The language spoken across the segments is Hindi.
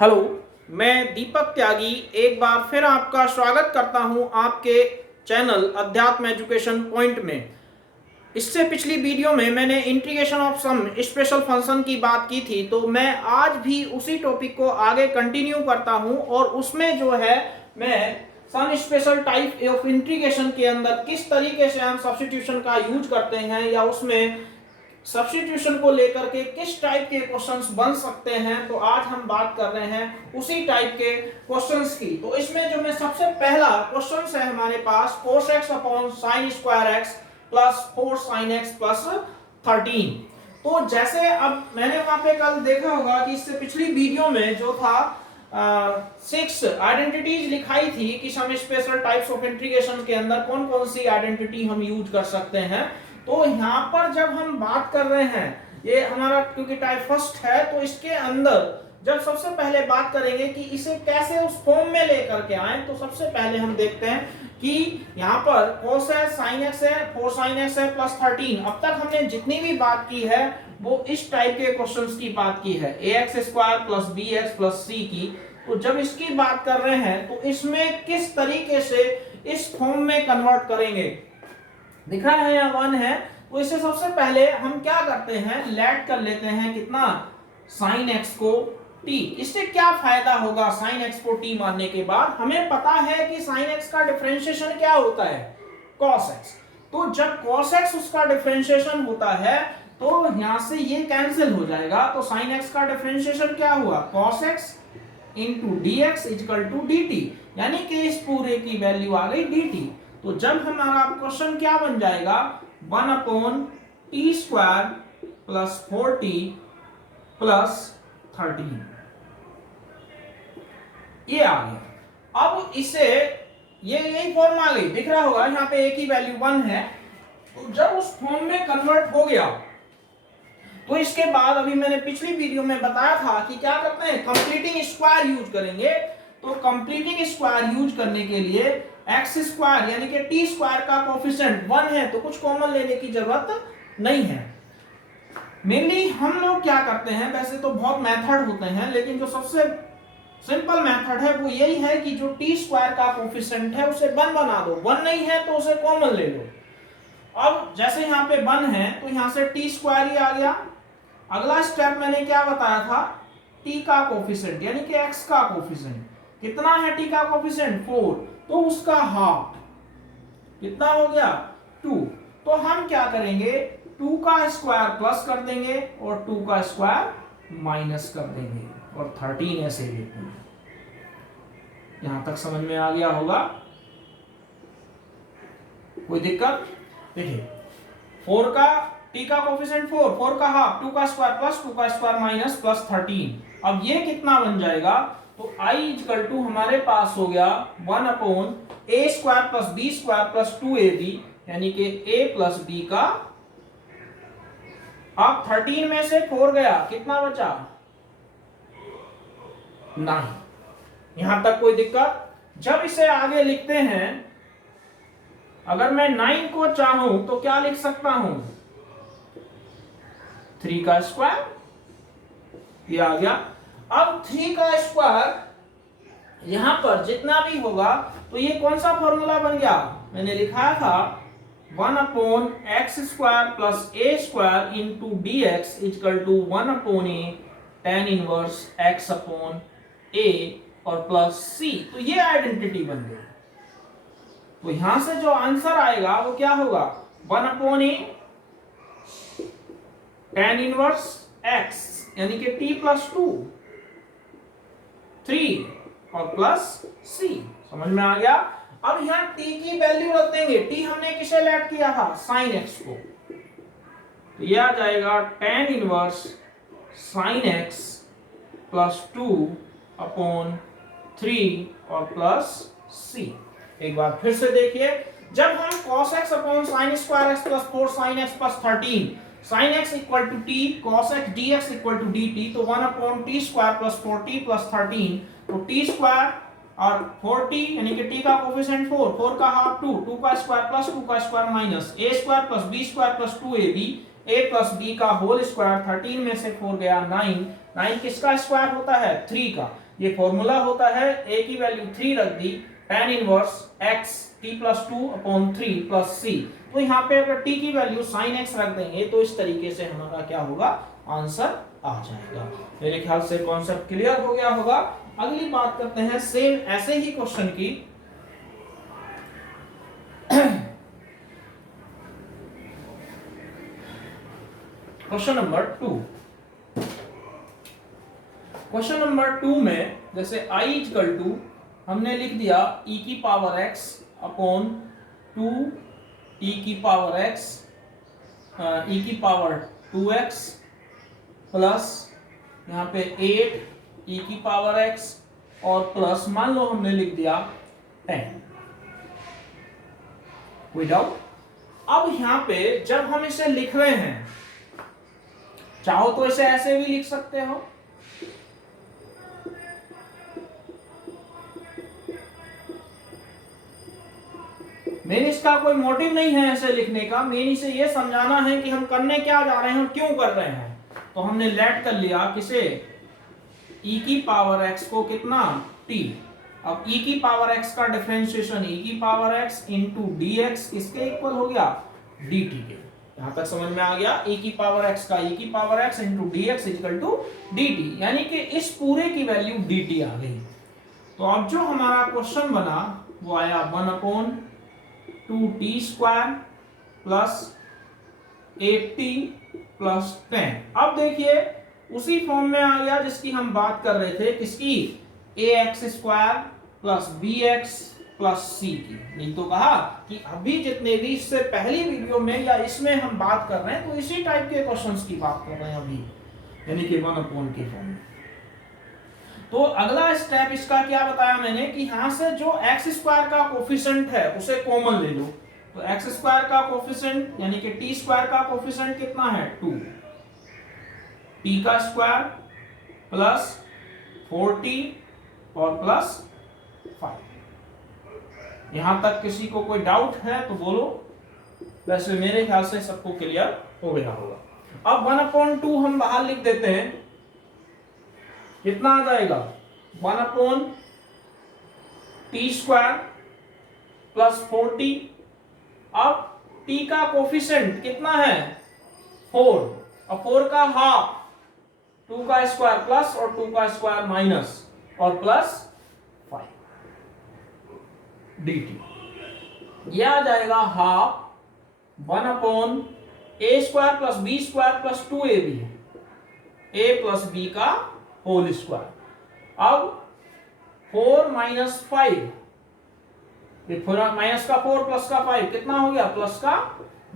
हेलो, मैं दीपक त्यागी एक बार फिर आपका स्वागत करता हूं आपके चैनल अध्यात्म एजुकेशन पॉइंट में। इससे पिछली वीडियो में मैंने integration of some special function की बात की थी, तो मैं आज भी उसी टॉपिक को आगे कंटिन्यू करता हूं और उसमें जो है मैं some special type of integration के अंदर किस तरीके से हम सब्स्टिट्यूशन का यूज करते हैं या उसमें सब्स्टिट्यूशन को लेकर के किस टाइप के क्वेश्चंस बन सकते हैं, तो आज हम बात कर रहे हैं उसी टाइप के क्वेश्चंस की। तो इसमें जो मैं सबसे पहला क्वेश्चन है हमारे पास cos x upon sin square x plus 4 sin x plus 13। तो जैसे अब मैंने वहां पे कल देखा होगा कि इससे पिछली वीडियो में जो था 6 आइडेंटिटीज लिखाई थी कि some special types of integration के अंदर कौन कौन सी आइडेंटिटी हम यूज कर सकते हैं। तो यहाँ पर जब हम बात कर रहे हैं, ये हमारा क्योंकि टाइप फर्स्ट है, तो इसके अंदर जब सबसे पहले बात करेंगे कि इसे कैसे उस फॉर्म में लेकर के आए, तो सबसे पहले हम देखते हैं कि यहाँ पर cos है, sin x है, 4 sin x है प्लस 13। अब तक हमने जितनी भी बात की है वो इस टाइप के क्वेश्चंस की बात की है, ax square plus bx plus c की। तो जब इसकी बात कर रहे हैं तो इसमें किस तरीके से इस फॉर्म में कन्वर्ट करेंगे, दिख रहा है या 1 है। तो इसे सबसे पहले हम क्या करते हैं, लेट कर लेते हैं कितना, sin x को t। इससे क्या फायदा होगा sin x को t मानने के बाद, हमें पता है कि sin x का डिफरेंशिएशन क्या होता है, cos x। तो जब cos x उसका डिफरेंशिएशन होता है तो यहां से ये कैंसिल हो जाएगा, तो sin x का डिफरेंशिएशन क्या हुआ, cos x into dx equal to dt, यानी कि इस पूरे की वैल्यू आ गई dt। तो जब हमारा क्वेश्चन क्या बन जाएगा, 1 upon T square plus 4t plus 13, ये आ गया। अब इसे ये यही फॉर्म आ गई, दिख रहा होगा यहाँ पे एक ही वैल्यू 1 है। तो जब उस फॉर्म में कन्वर्ट हो गया तो इसके बाद अभी मैंने पिछली वीडियो में बताया था कि क्या करते हैं, कंप्लीटिंग स्क्वायर यूज करेंगे। तो कंप्लीटिंग स्क्वायर यूज करने के लिए एक्स स्क्वायर यानी कि टी स्क्वायर का कोफिशिएंट 1 है, तो कुछ कॉमन लेने की जरूरत नहीं है। मेनली हम लोग क्या करते हैं, वैसे तो बहुत मेथड होते हैं, लेकिन जो सबसे सिंपल मेथड है वो यही है कि जो टी स्क्वायर का कोफिशिएंट है उसे 1 बना दो, 1 नहीं है तो उसे कॉमन ले लो। अब जैसे यहाँ पे 1 है तो यहाँ से टी स्क्वायर ही आ गया। अगला स्टेप मैंने क्या बताया था, t का कोफिशिएंट यानी कि x का कोफिशिएंट कितना है, t का कोफिशिएंट 4, तो उसका हाफ कितना हो गया 2। तो हम क्या करेंगे, 2 का स्क्वायर प्लस कर देंगे और 2 का स्क्वायर माइनस कर देंगे और 13 ऐसे लिख देंगे। यहां तक समझ में आ गया होगा, कोई दिक्कत? देखिए 4 का t का कोफिशिएंट 4, 4 का हाफ, 2 का स्क्वायर प्लस 2 का स्क्वायर माइनस प्लस 13। अब ये कितना बन जाएगा, तो i इक्वल टू हमारे पास हो गया 1 अपॉन a स्क्वायर प्लस b स्क्वायर प्लस 2ab, यानी कि a प्लस b का। अब 13 में से 4 गया, कितना बचा 9। यहां तक कोई दिक्कत? जब इसे आगे लिखते हैं, अगर मैं 9 को चाहूं तो क्या लिख सकता हूं, 3 का स्क्वायर, ये आ गया। अब 3 का स्क्वायर यहां पर जितना भी होगा तो ये कौन सा फॉर्मूला बन गया, मैंने लिखा था 1 upon x square plus a square into d x equal to 1 upon a tan inverse x upon a और प्लस c। तो ये आइडेंटिटी बन गई। तो यहां से जो आंसर आएगा वो क्या होगा, 1 upon a tan inverse x यानी कि t प्लस 2, 3 और प्लस c। समझ में आ गया? अब यहां t की वैल्यू रख देंगे, t हमने किसे लेट किया था, sin x को। तो यह आ जाएगा tan inverse sin x plus 2 upon 3 और प्लस c। एक बार फिर से देखिए, जब हम cos x upon sin square x plus 4 sin x plus 13, sin x equal to t cos x dx equal to dt, तो 1 upon t square plus 4t plus 13, तो t स्क्वायर और 4t यानी कि t का कोफिशिएंट 4, 4 का हाफ 2, 2 का स्क्वायर प्लस 2 का स्क्वायर माइनस a स्क्वायर प्लस b स्क्वायर plus 2ab, a plus b का होल स्क्वायर, 13 में से 4 गया 9, 9 किसका स्क्वायर होता है, 3 का। ये फॉर्मूला होता है, a की वैल्यू 3 रख दी, tan inverse x t+2/3 plus c। तो यहाँ पे अगर t की वैल्यू sin x रख देंगे तो इस तरीके से हमारा क्या होगा, आंसर आ जाएगा। मेरे ख्याल से कॉन्सेप्ट क्लियर हो गया होगा। अगली बात करते हैं सेम ऐसे ही क्वेश्चन की। Question number 2। क्वेश्चन नंबर 2 में जैसे i इक्वल टू हमने लिख दिया e की पावर x अपॉन 2 e की पावर x e की पावर 2x प्लस यहाँ पे 8 e की पावर x और प्लस मान लो हमने लिख दिया 10। कोई डाउट? अब यहाँ पे जब हम इसे लिख रहे हैं, चाहो तो इसे ऐसे भी लिख सकते हो, मेन इसका कोई मोटिव नहीं है ऐसे लिखने का, मेन इसे ये समझाना है कि हम करने क्या जा रहे हैं और क्यों कर रहे हैं। तो हमने लेट कर लिया किसे, e की पावर x को कितना, t। अब e की पावर x का डिफरेंशिएशन e की पावर x इंटू dx किसके इक्वल हो गया, dt के। यहां तक समझ में आ गया, e की पावर x का e की power x into dx equal to dt, यानी कि इस पूरे की वैल्यू dt आ गई। तो अब जो हमारा क्वेश्चन बना वो आया 1/2t² प्लस 8t प्लस 10। अब देखिए उसी फॉर्म में आ गया जिसकी हम बात कर रहे थे, किसकी, ax² plus bx plus c की। नहीं तो कहा कि अभी जितने भी इससे पहली वीडियो में या इसमें हम बात कर रहे हैं तो इसी टाइप के क्वेश्चंस की बात कर रहे हैं अभी, यानी कि 1/, के फॉर्म में। तो अगला स्टेप इसका क्या बताया मैंने कि यहां से जो x² का कोफिशिएंट है उसे कॉमन ले लो। तो x² का कोफिशिएंट यानी कि t² का कोफिशिएंट कितना है, 2, t का स्क्वायर प्लस 4t और प्लस 5। यहां तक किसी को कोई डाउट है तो बोलो, वैसे मेरे ख्याल से सबको क्लियर हो गया होगा। अब 1/2 हम बाहर लिख देते हैं, कितना आ जाएगा, 1/t² प्लस 4t। अब t का कोफिशिएंट कितना है, 4, और 4 का हाफ 2 का स्क्वायर प्लस और 2 का स्क्वायर माइनस और प्लस 5 dt। यह आ जाएगा half 1/a² plus b² plus 2ab, a plus b का होल स्क्वायर। अब 4 माइनस 5, माइनस का 4 प्लस का 5 कितना हो गया, प्लस का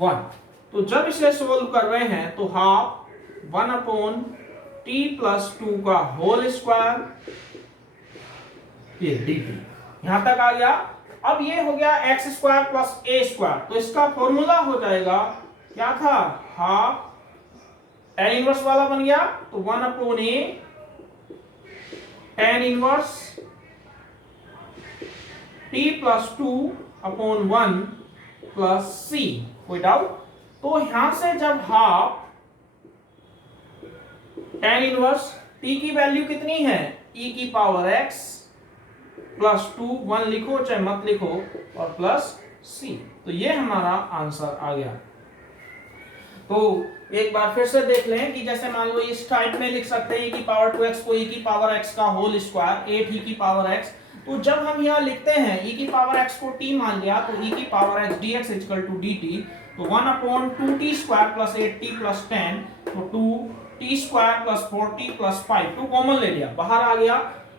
1। तो जब इसे सोल्व कर रहे हैं तो हाफ 1/t प्लस 2 का होल स्क्वायर, ये dt यहां तक आ गया। अब ये हो गया x² प्लस a², तो इसका फॉर्मूला हो जाएगा, क्या था, हाफ tan इनवर्स वाला बन गया, तो 1/a tan inverse t plus 2/1 plus c। कोई डाउट? तो यहां से जब हाफ tan इनवर्स t की वैल्यू कितनी है, e की पावर x प्लस 2, 1 लिखो चाहे मत लिखो, और प्लस c, तो ये हमारा आंसर आ गया। तो एक बार फिर से देख लें कि जैसे मान लो इस टाइप में लिख सकते हैं e की पावर 2x को e की पावर x का होल स्क्वायर 8 e की पावर x। तो जब हम यहाँ लिखते हैं e की पावर x को t मान लिया तो e की power x dx equal to dt, तो 1/2t² प्लस 8t प्लस 10, तो 2t² plus 4t plus 5, 2 common ले लिया, बाहर आ गया,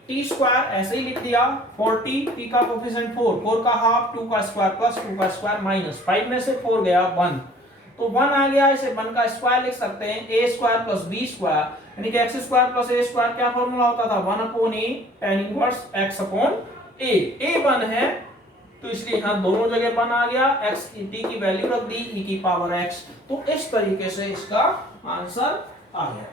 t² ऐसे ही लिख दिया, 4t, t का कोफिशिएंट 4, 4 का हाफ 2 का स्क्वायर प्लस 2 का स्क्वायर माइनस 5 में से 4 गया 1, तो 1 आ गया, इसे 1 का स्क्वायर लिख सकते हैं, a² प्लस b², यानी कि x² प्लस a² क्या फॉर्मूला होता था, 1/a tan inverse x upon a। a 1 है तो इसलिए यहां दोनों जगह 1 आ गया, x t की वैल्यू रख दी e की पावर x। तो इस तरीके से इसका आंसर आ गया।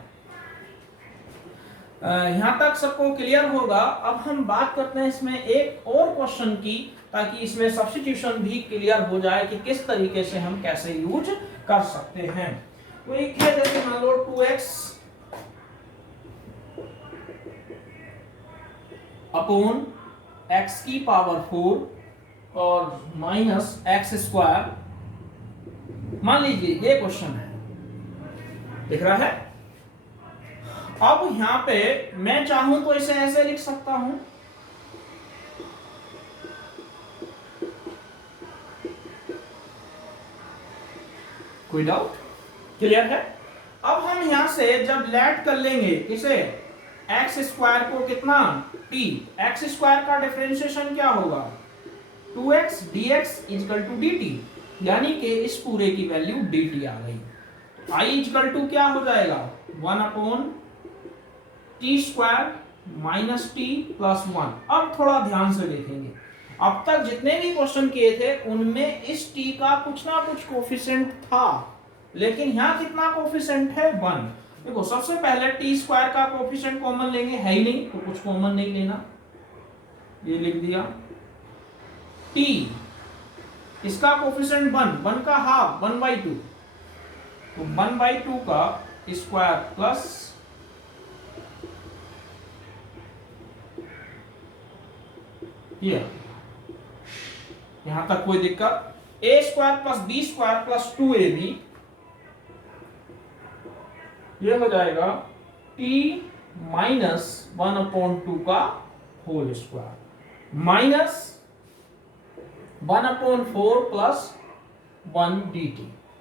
यहां तक सबको क्लियर होगा। अब हम बात करते हैं इसमें एक और क्वेश्चन की, ताकि इसमें सब्स्टिट्यूशन भी क्लियर हो जाए कि किस तरीके से हम कैसे यूज कर सकते हैं। तो एक है जैसे मान लो 2x अपॉन एक्स की पावर 4 और माइनस एक्स स्क्वायर। मान लीजिए ये क्वेश्चन है, दिख रहा है। अब यहां पे मैं चाहूं तो इसे ऐसे लिख सकता हूं, कोई डाउट? क्लियर है? अब हम यहां से जब लेट कर लेंगे इसे एक्स स्क्वायर को कितना टी, एक्स स्क्वायर का डिफरेंशिएशन क्या होगा 2x dx equal to dt, यानी कि इस पूरे की वैल्यू dt आ गई। I इक्वल टू क्या हो जाएगा 1 upon T square minus T plus 1। अब थोड़ा ध्यान से देखेंगे, अब तक जितने भी क्वेश्चन किए थे उनमें इस t का कुछ ना कुछ कोफिशिएंट था, लेकिन यहाँ कितना कोफिशिएंट है 1। देखो सबसे पहले टी स्क्वायर का कोफिशिएंट कॉमन लेंगे, है ही नहीं तो कुछ कॉमन नहीं लेना, ये लिख दिया। t इसका कोफिशिएंट 1 का हाफ 1/2, तो 1/2 का स्क्वायर प्लस यहां तक कोई दिक्कत, a स्क्वायर प्लस b स्क्वायर प्लस 2ab, ये हो जाएगा t माइनस 1/2 का whole square minus 1/4 plus 1 dt।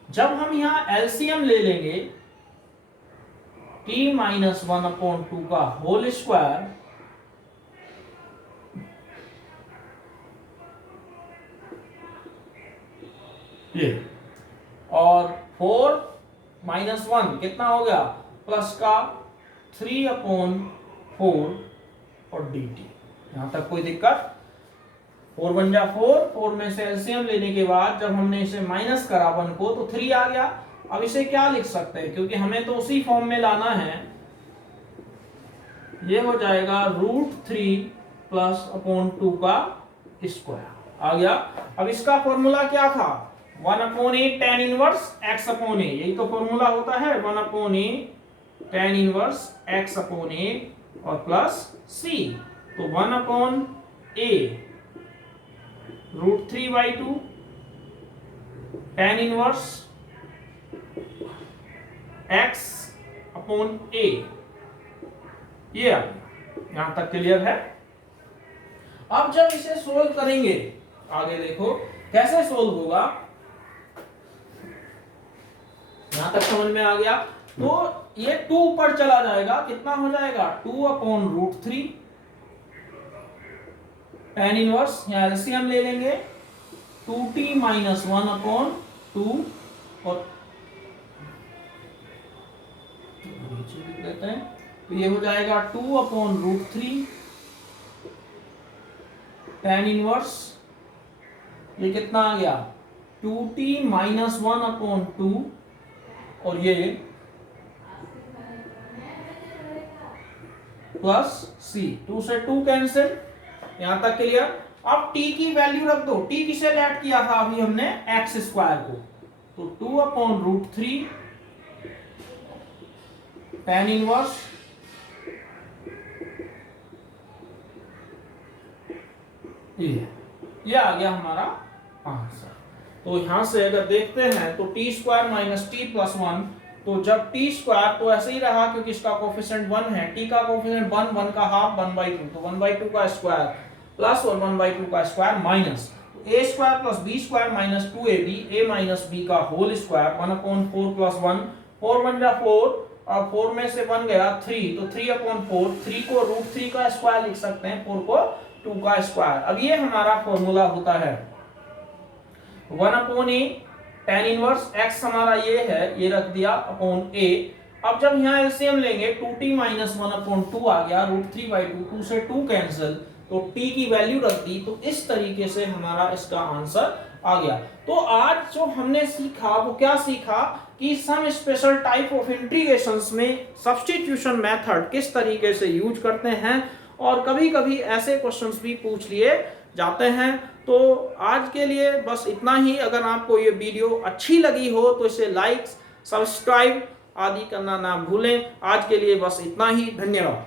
जब हम यहां एलसीएम ले लेंगे t माइनस 1/2 का होल स्क्वायर ये, और 4 माइनस 1 कितना हो गया प्लस का 3/4 और dt। यहां तक कोई दिक्कत? 4 बन जा 4 में से एलसीएम लेने के बाद जब हमने इसे माइनस करा 1 को तो 3 आ गया। अब इसे क्या लिख सकते हैं, क्योंकि हमें तो उसी फॉर्म में लाना है, ये हो जाएगा √3 प्लस अपॉन 2 का स्क्वायर आ गया। अब इसका फॉर्मूला क्या था 1/a tan inverse x upon a, यही तो फॉर्मूला होता है 1/a tan inverse x upon a और प्लस c, तो 1/a √3/2 tan inverse x upon a, ये आ गया। यहां तक क्लियर है? अब जब इसे सोल्व करेंगे आगे देखो कैसे सोल्व होगा, यहां तक समझ में आ गया। तो ये 2 ऊपर चला जाएगा, कितना हो जाएगा 2/√3 tan इनवर्स, यहां एलसीएम ले लेंगे 2t माइनस 1/2 और नीचे लिख लेते हैं, तो ये हो जाएगा 2/√3 tan इनवर्स, ये कितना आ गया 2t माइनस 1/2 और ये प्लस c, 2 से 2 कैंसिल। यहां तक क्लियर? अब t की वैल्यू रख दो, t किसे लेट किया था अभी हमने x स्क्वायर को, तो 2/√3 tan इनवर्स ये आ गया हमारा आंसर। तो यहां से अगर देखते हैं तो T square minus T plus 1, तो जब टी स्क्वायर तो ऐसे ही रहा क्योंकि इसका कोफिशिएंट 1 है, टी का कोफिशिएंट 1 का हाफ 1/2, तो 1/2 का स्क्वायर प्लस और 1/2 का स्क्वायर माइनस, तो a स्क्वायर plus b square minus 2ab a minus b का होल स्क्वायर 1/4 प्लस 1, 4 बन जा 4 और 4 में से बन गया 3, तो 3/4, 3 को √3 का स्क्वायर लिख सकते हैं, 4 को 2 का स्क्वायर। अब ये हमारा फॉर्मूला होता है 1/a tan इनवर्स x हमारा ये है, ये रख दिया अपॉन a। अब जब यहाँ एलसीएम लेंगे 2t माइनस 1/2 आ गया, √3/2, 2 से 2 कैंसिल, तो t की वैल्यू रख दी, तो इस तरीके से हमारा इसका आंसर आ गया। तो आज जो हमने सीखा वो क्या सीखा कि some special type of integrations में सब्स्टिट्यूशन मेथड किस तरीके से यूज करते हैं, और कभी कभी ऐसे क्वेश्चंस भी पूछ लिए जाते हैं। तो आज के लिए बस इतना ही। अगर आपको ये वीडियो अच्छी लगी हो तो इसे लाइक, सब्सक्राइब आदि करना ना भूलें। आज के लिए बस इतना ही, धन्यवाद।